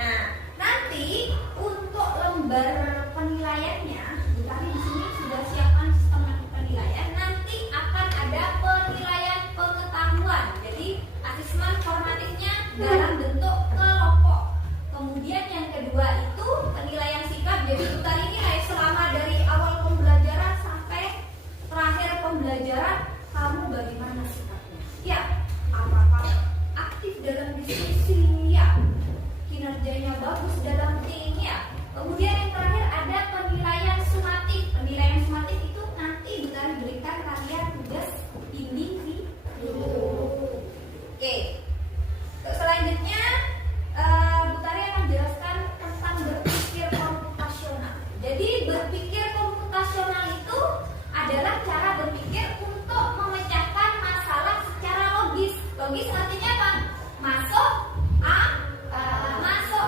Nah, nanti untuk lembar penilaiannya, Butari di sini sudah siapkan sistem penilaian. Nanti akan ada penilaian pengetahuan. Jadi asesmen formatifnya dalam bentuk kelompok. Kemudian yang kedua itu penilaian sikap. Jadi Butari nilai selama dari awal pembelajaran sampai terakhir pembelajaran kamu bagaimana sikapnya? Ya, apakah aktif dalam diskusi? Ya, kinerjanya bagus dalam tim. Ya. Kemudian yang terakhir ada penilaian sumatif. Penilaian sumatif itu nanti Butari berikan kalian tugas individu. Oke. Untuk selanjutnya Butari akan jelaskan tentang berpikir komputasional. Jadi berpikir komputasional itu adalah cara berpikir untuk memecahkan masalah secara logis. Logis artinya apa? Masuk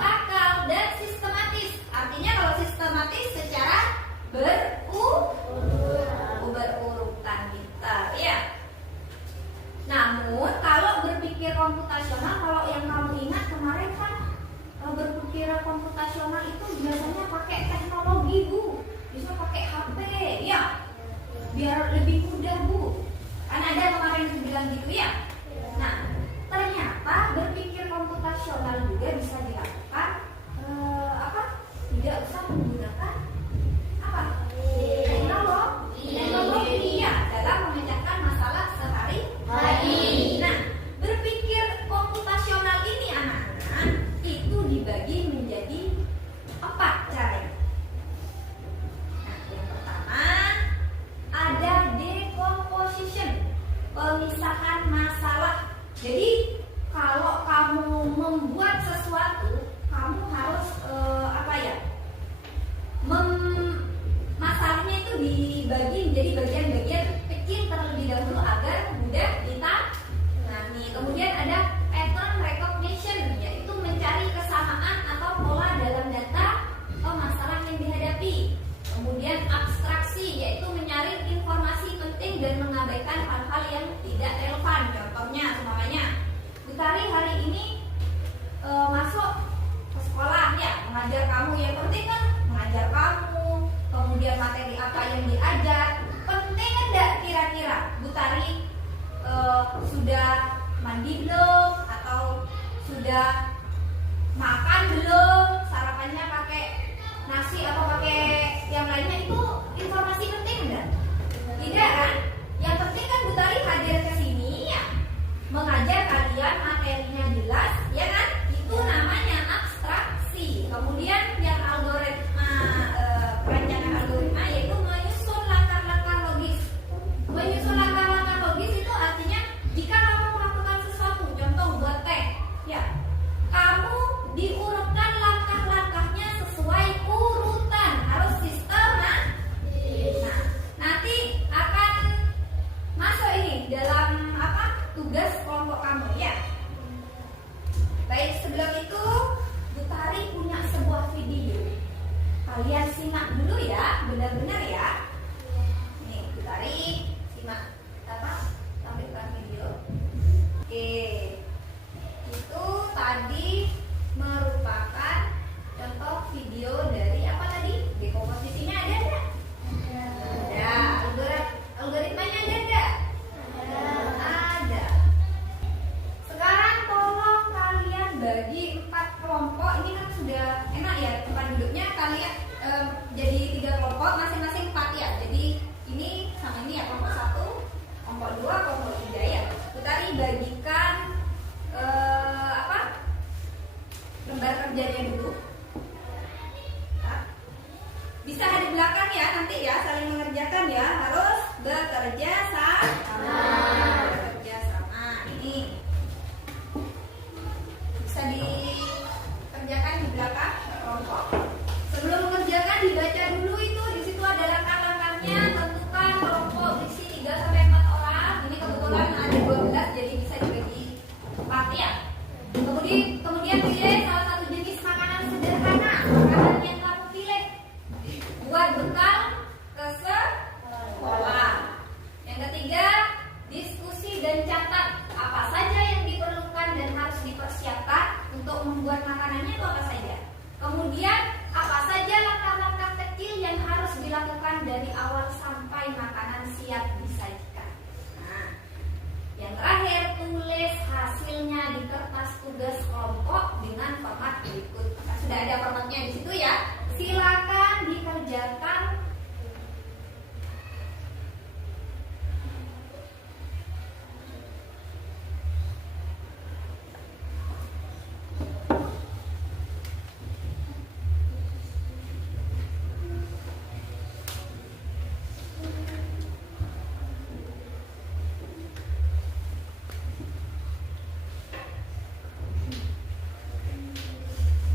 akal dan sistematis. Artinya kalau sistematis secara berurutan kita, ya. Namun kalau berpikir komputasional, kalau yang kamu ingat kemarin kan berpikir komputasional itu biasanya pakai teknologi, Bu. Bisa pakai HP, ya. Biar lebih mudah, Bu. Kan ada kemarin yang bilang gitu, ya. Nah, ternyata berpikir komputasional juga bisa dilakukan tidak usah menggunakan teknologi ya, dalam memecahkan masalah sehari-hari. Nah, berpikir komputasional ini anak-anak itu dibagi menjadi 4 caranya. Nah, yang pertama ada decomposition, pemisahan masalah. Jadi kalau kamu membuat sesuatu, kamu harus masalahnya itu dibagi menjadi bagian-bagian kecil terlebih dahulu agar mudah ditangani. Kemudian ada pattern recognition, yaitu mencari kesamaan atau pola dalam data atau masalah yang dihadapi. Kemudian abstraksi, yaitu menyaring informasi penting dan mengabaikan hal-hal yang tidak relevan. Contohnya, semuanya Butari hari ini masuk ke sekolah, ya, mengajar kamu. Yang penting kan mengajar kamu, kemudian materi apa yang diajar. Penting enggak kira-kira Butari sudah mandi belum, atau sudah makan belum, sarapannya pakai nasi atau pakai yang lainnya? Itu informasi penting enggak? Tidak kan? Yang penting kan Butari hadir ke sini, ya, mengajar kalian, materinya jelas, ya kan? Itu namanya abstraksi. Kemudian yang algoritma, perancangan algoritma, yaitu menyusun langkah-langkah logis. Menyusun langkah-langkah logis itu artinya jika kamu melakukan sesuatu, contoh buat teh, ya, kamu diurutkan langkah-langkahnya sesuai urutan, harus sistematis. Nah, nanti akan masuk ini dalam tugas kelompok kamu, ya. Baik, sebelum itu Butari punya sebuah video. Kalian simak dulu ya, benar-benar ya. Nih, Butari simak tampilkan video. Oke. Itu tadi merupakan contoh video dari apa tadi? Dekomposisinya ada enggak? Ada. Algoritmanya ada enggak? Ada. Sekarang tolong kalian bagi 4 kelompok. Ini kan sudah enak ya tempat duduknya. Kalian jadi 3 kelompok, masing-masing 4 ya. Jadi ini sama ini ya, kelompok 1, kelompok 2, kelompok 3 ya. Butari bagikan lembar kerjanya dulu. Bisa di belakang ya nanti ya, saling mengerjakan ya. Harus bekerja sama. Bekerja sama. Ini bisa dikerjakan di belakang kelompok. Sebelum mengerjakan dibaca dulu itu, di situ ada langkah-langkahnya. Tentukan kelompok berisi 3 sampai 4 orang. Ini kebetulan ada 12, jadi bisa dibagi 4 ya. Kemudian pilih salah satu jenis makanan sederhana, makanan yang kamu pilih buat bekal ke sekolah. Yang ketiga, diskusi dan catat apa saja yang diperlukan dan harus dipersiapkan untuk membuat makanannya, itu apa saja. sudah ada formatnya di situ ya. Silakan dikerjakan.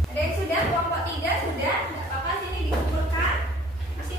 Ada yang sudah? Kelompok 3 sudah? Nggak apa-apa, sini dikumpulkan. Masih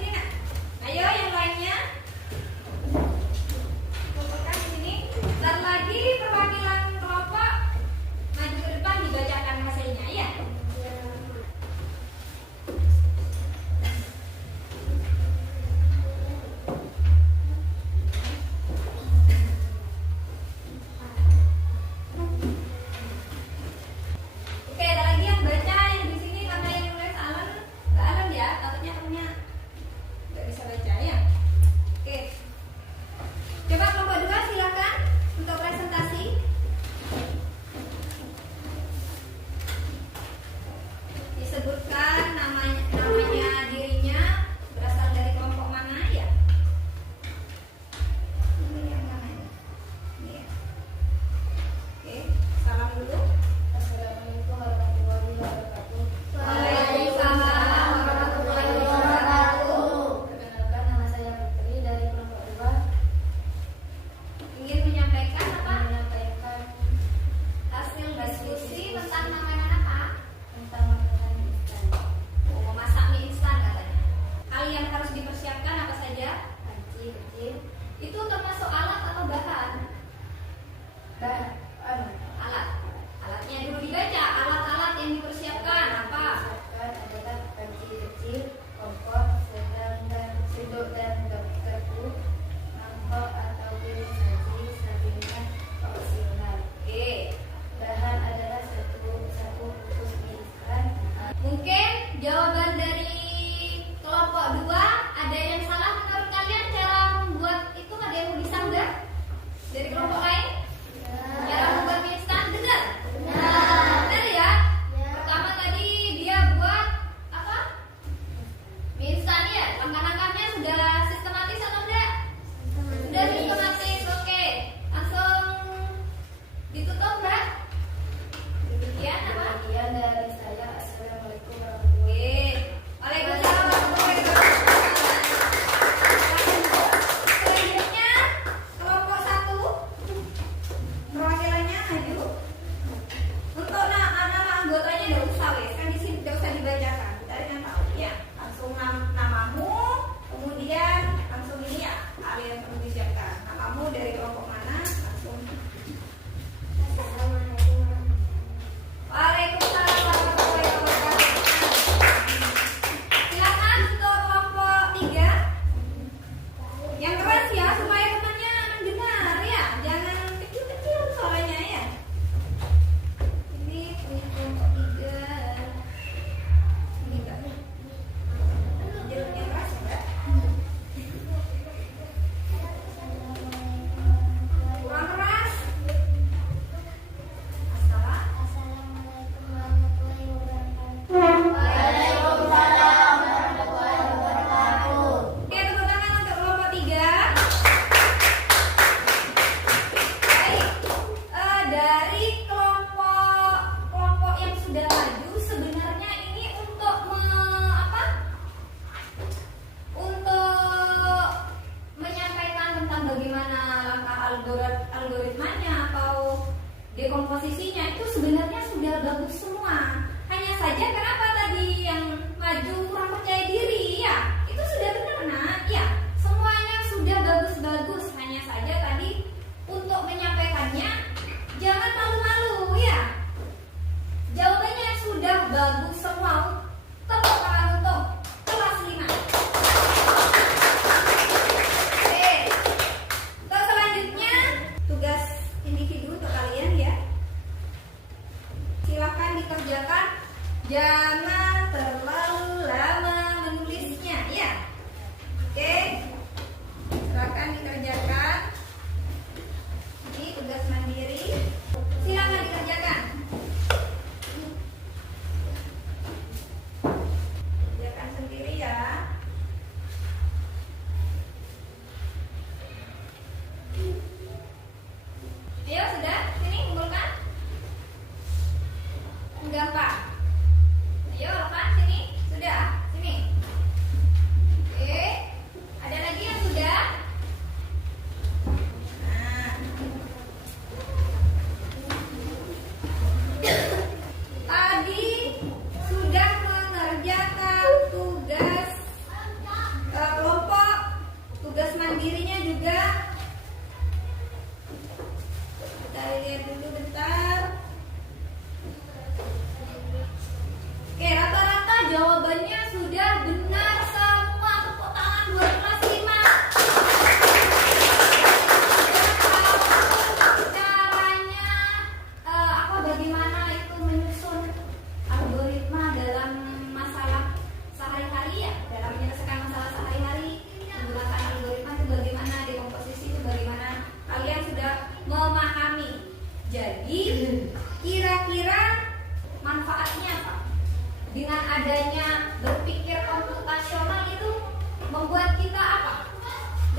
adanya berpikir komputasional itu membuat kita apa?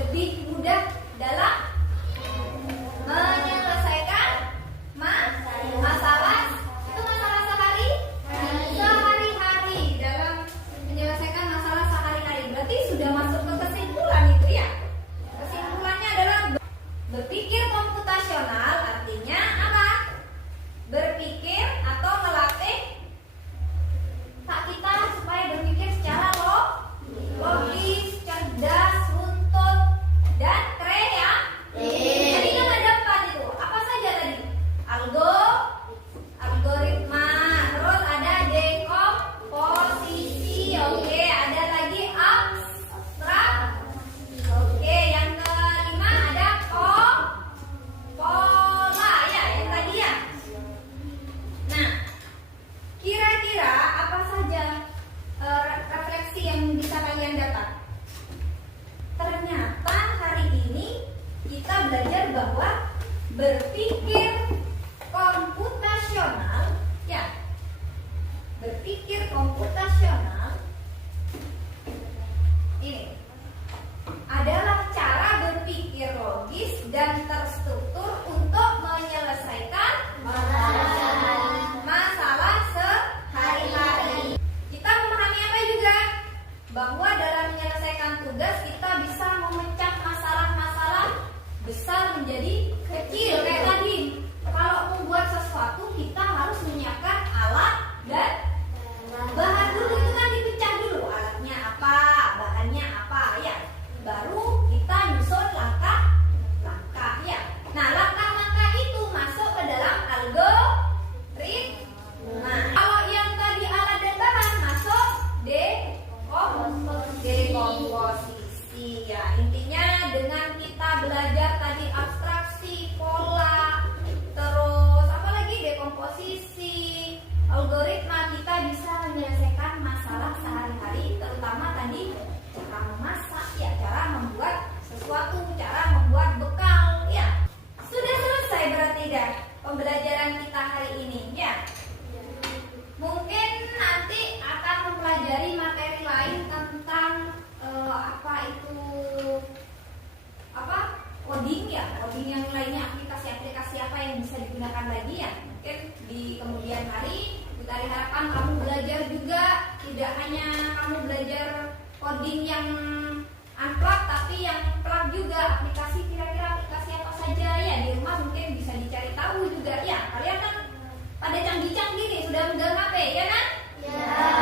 Lebih mudah dalam menyelesaikan masalah. Itu masalah sehari-hari, dalam menyelesaikan masalah sehari-hari. Berarti sudah masuk ke kesimpulan itu ya. Kesimpulannya adalah berpikir komputasional artinya apa? Berpikir atau melatih tak kita supaya berpikir secara logis, cerdas, runtut, dan kreatif. Tadi kan ada 4 itu. Apa saja tadi? Algoritma, terus ada dekomposisi, oke, ada lagi abstrak, oke, yang kelima ada pola, ya, yang tadi ya. Nah, kira-kira apa saja refleksi yang bisa kalian dapat? Ternyata hari ini kita belajar bahwa berpikir komputasional, ya, berpikir komputasional ini adalah cara berpikir logis dan terstruktur untuk menyelesaikan masalah sehari-hari. Kita memahami apa juga? Bahwa dalam menyelesaikan tugas kita bisa memecah masalah-masalah besar menjadi kecil. Kayak tadi, kalau membuat sesuatu kita harus menyiapkan alat dan bahan dulu. Itu kan dipecah dulu, alatnya apa, bahannya apa, ya. Baru kita nyusun langkah-langkah, ya. Nah, langkah-langkah itu masuk ke dalam algoritma. Kalau yang tadi alat dan bahan masuk dekomposisi, ya. Intinya dengan kita belajar tadi abstraksi, pola, terus apa lagi, dekomposisi, algoritma, kita bisa menyelesaikan masalah sehari-hari, terutama tadi cara memasak, ya, cara membuat sesuatu, cara membuat bekal, ya. Sudah selesai berarti dah pembelajaran kita hari ini, ya. Mungkin nanti akan mempelajari materi lain tentang coding, ya, coding yang lainnya, aplikasi-aplikasi apa yang bisa digunakan lagi, ya. Mungkin di kemudian hari kita harapkan kamu belajar juga, tidak hanya kamu belajar coding yang unplugged, tapi yang plug juga, aplikasi, kira-kira aplikasi apa saja, ya, di rumah mungkin bisa dicari tahu juga, ya. Kalian kan pada canggih-canggih nih, sudah megang HP, ya kan? Ya.